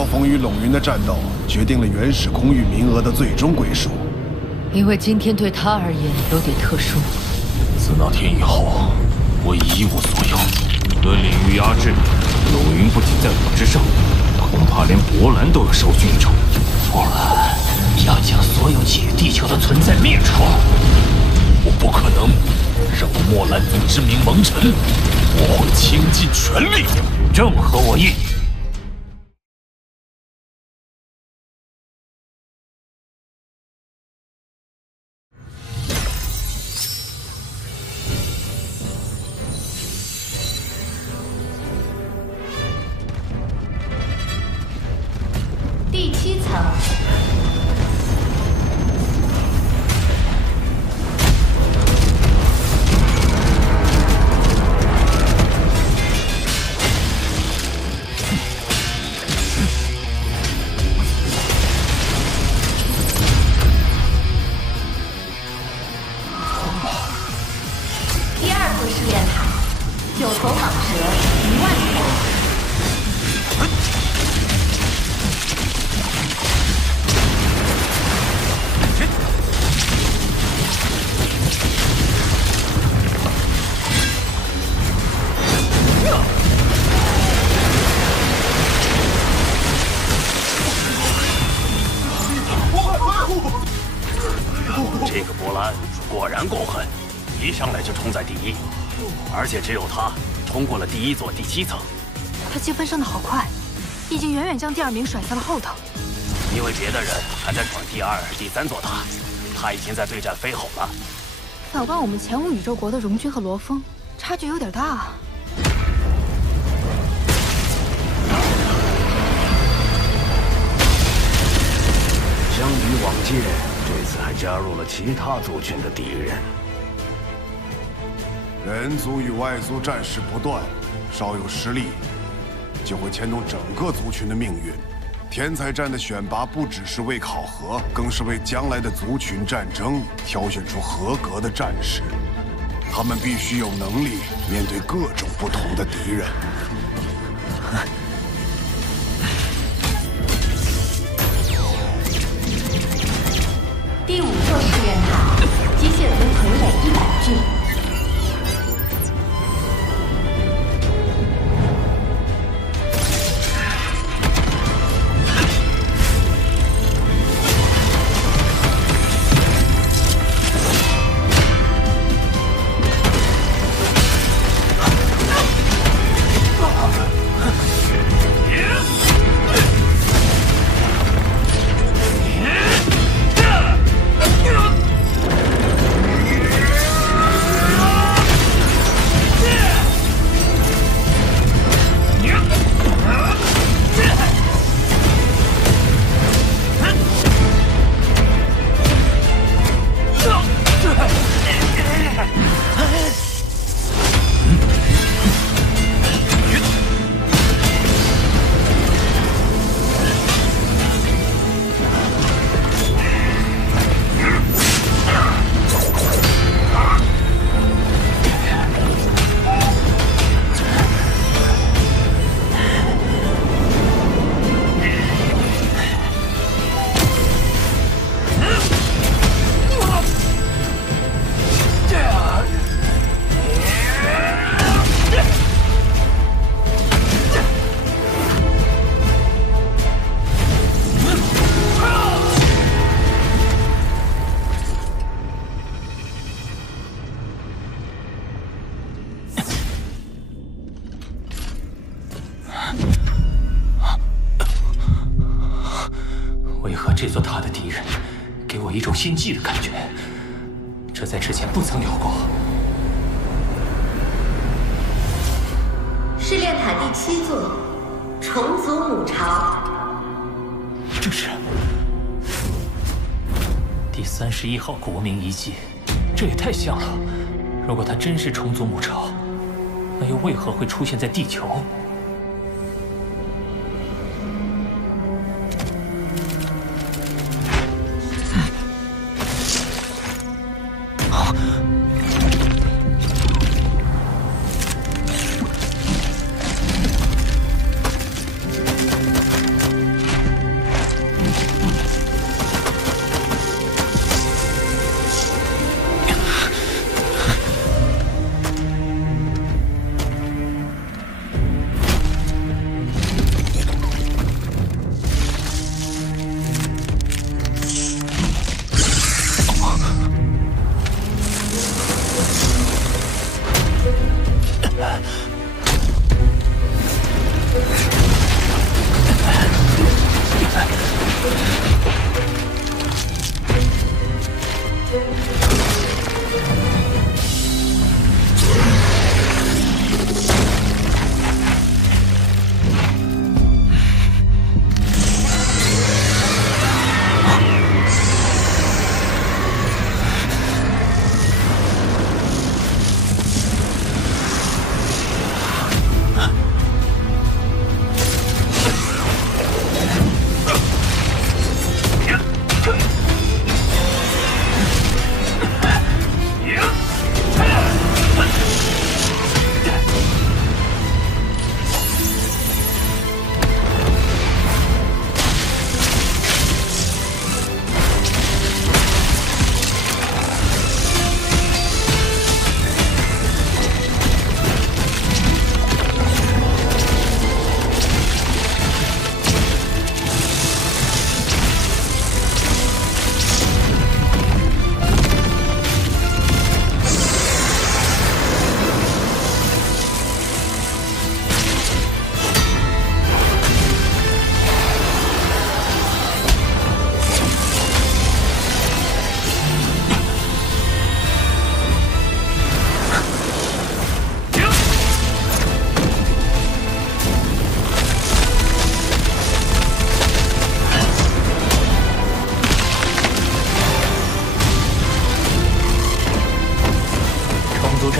国风与陇云的战斗，决定了原始空域名额的最终归属。因为今天对他而言有点特殊。自那天以后，我已一无所有。论领域压制，陇云不仅在我之上，恐怕连博兰都要受菌种。博兰要将所有企业地球的存在灭除。我不可能让墨兰族之名蒙尘，我会倾尽全力。正合我意。第7层。第2座试炼塔，9头蟒蛇1万头。这个博兰果然够狠，一上来就冲在第一，而且只有他冲过了第1座第7层。他积分升得好快，已经远远将第2名甩在了后头。因为别的人还在闯第2、第3座塔，他已经在对战飞吼了。反观我们前5宇宙国的荣军和罗峰，差距有点大啊。相比往届，这次还加入了其他族群的敌人。人族与外族战事不断，稍有失利，就会牵动整个族群的命运。天才战的选拔不只是为考核，更是为将来的族群战争挑选出合格的战士。他们必须有能力面对各种不同的敌人。第5座试验塔，机械族傀儡100具。为何这座塔的敌人给我一种心悸的感觉？这在之前不曾有过。试炼塔第7座，虫族母巢。这是第31号国民遗迹，这也太像了。如果它真是虫族母巢，那又为何会出现在地球？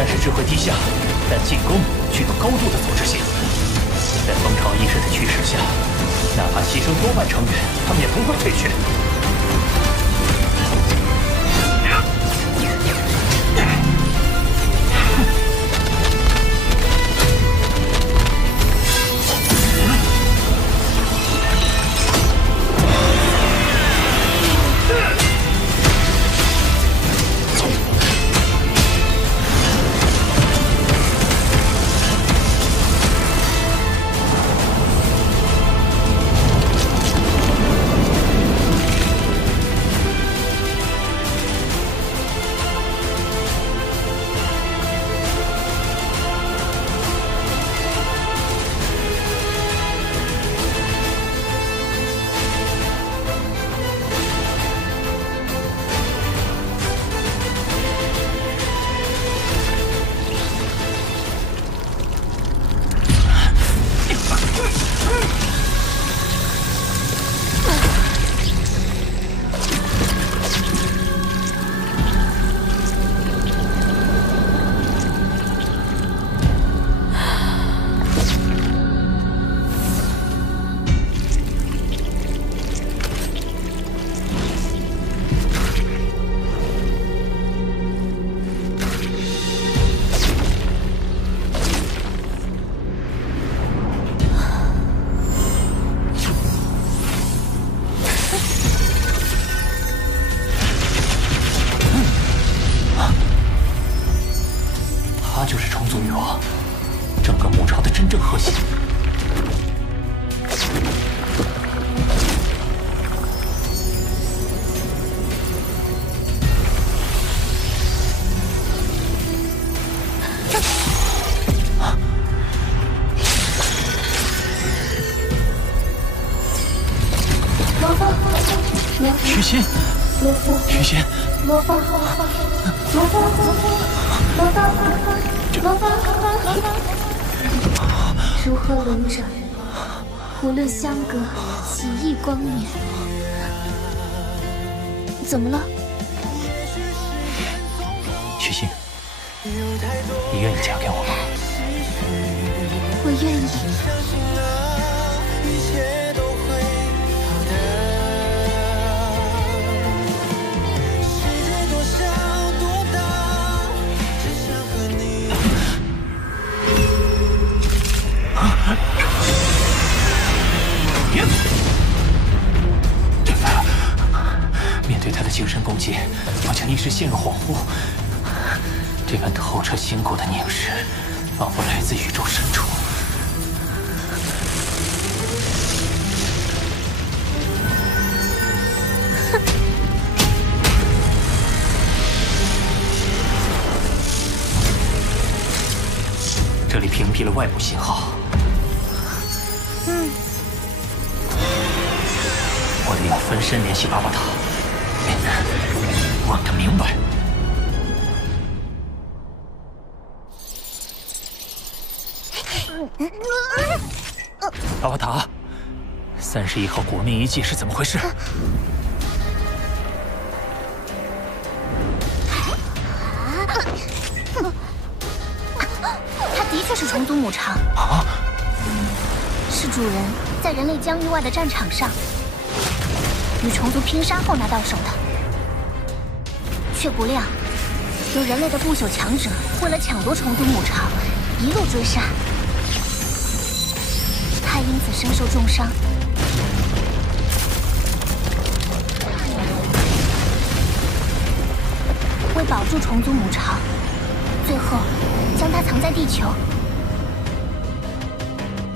战士智慧低下，但进攻具有高度的组织性。在蜂巢意识的驱使下，哪怕牺牲多半成员，他们也不会退却。徐仙，徐仙，如何轮转？无论相隔几亿光年。怎么了？徐仙，你愿意嫁给我吗？我愿意。面对他的精神攻击，好像一时陷入恍惚。这般透彻心骨的凝视，仿佛来自宇宙深处。这里屏蔽了外部信号。我得用分身联系巴巴塔，让他明白。巴巴塔，31号国民遗迹是怎么回事？它的确是虫族母巢。啊！是主人在人类疆域外的战场上与虫族拼杀后拿到手的，却不料有人类的不朽强者为了抢夺虫族母巢，一路追杀，他因此身受重伤。为保住虫族母巢，最后将它藏在地球。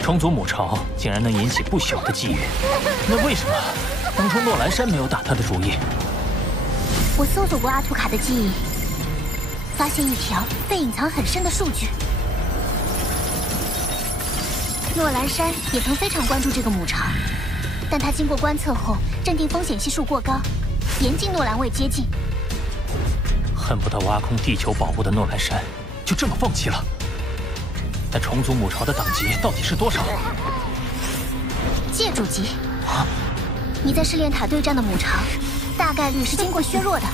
虫族母巢竟然能引起不朽的觊觎，那为什么当初诺兰山没有打他的主意？我搜索过阿图卡的记忆，发现一条被隐藏很深的数据。诺兰山也曾非常关注这个母巢，但他经过观测后认定风险系数过高，严禁诺兰卫接近。恨不得挖空地球保护的诺兰山，就这么放弃了。但虫族母巢的等级到底是多少？界主级。啊！你在试炼塔对战的母巢，大概率是经过削弱的。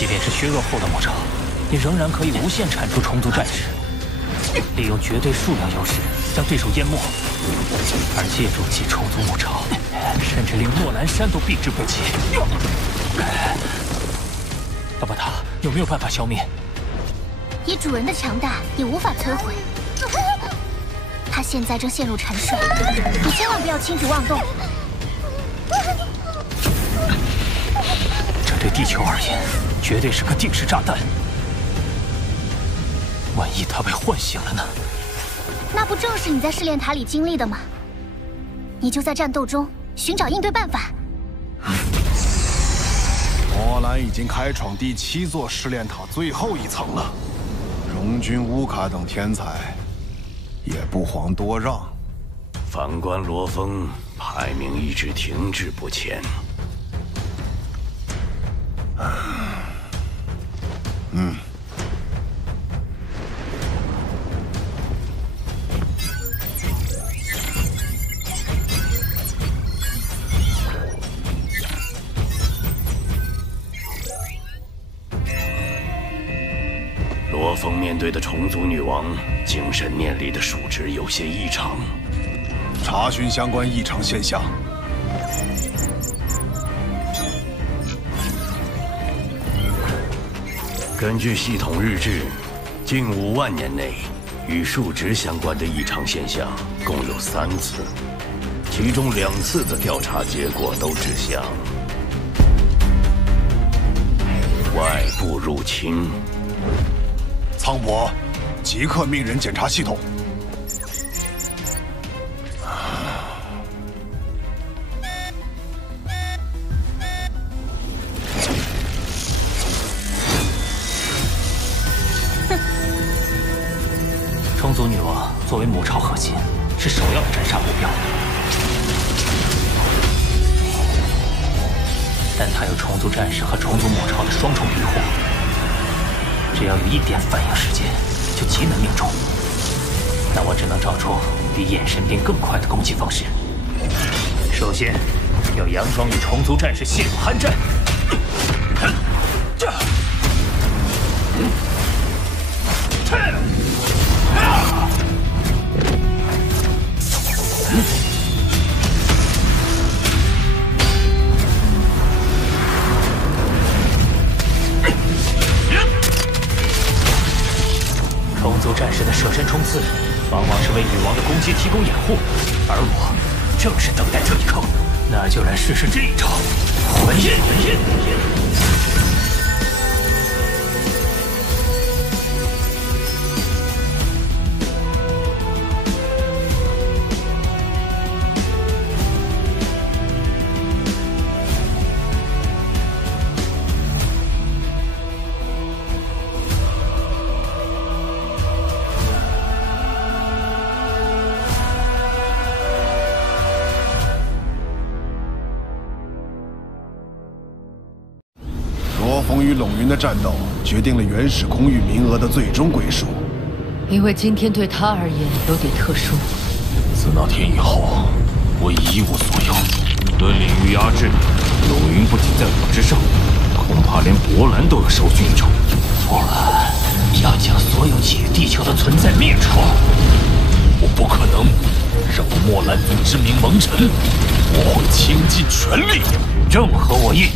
即便是削弱后的母巢，也仍然可以无限产出虫族战士，利用绝对数量优势将对手淹没，而借助其虫族母巢，甚至令诺兰山都避之不及。阿巴塔有没有办法消灭？以主人的强大，也无法摧毁。他现在正陷入沉睡，你千万不要轻举妄动。这对地球而言，绝对是个定时炸弹。万一他被唤醒了呢？那不正是你在试炼塔里经历的吗？你就在战斗中寻找应对办法。魔兰已经开创第7座试炼塔最后一层了，荣军、乌卡等天才也不遑多让。反观罗峰，排名一直停滞不前。罗峰面对的虫族女王，精神念力的数值有些异常。查询相关异常现象。根据系统日志，近5万年内与数值相关的异常现象共有3次，其中2次的调查结果都指向外部入侵。苍伯，即刻命人检查系统。虫族女王作为母巢核心，是首要的斩杀目标。但她有虫族战士和虫族母巢的双重庇护，只要有一点反应时间，就极难命中。那我只能找出比眼神兵更快的攻击方式。首先，要佯装与虫族战士陷入酣战。虫族战士的舍身冲刺，往往是为女王的攻击提供掩护，而我正是等待这一刻。那就来试试这一招，魂印。罗峰与陇云的战斗决定了原始空域名额的最终归属。因为今天对他而言有点特殊。自那天以后，我已一无所有。论领域压制力，陇云不仅在我之上，恐怕连博兰都要稍逊一筹。我要将所有觊觎地球的存在灭除。我不可能让莫兰族之名蒙尘，我会倾尽全力。正合我意。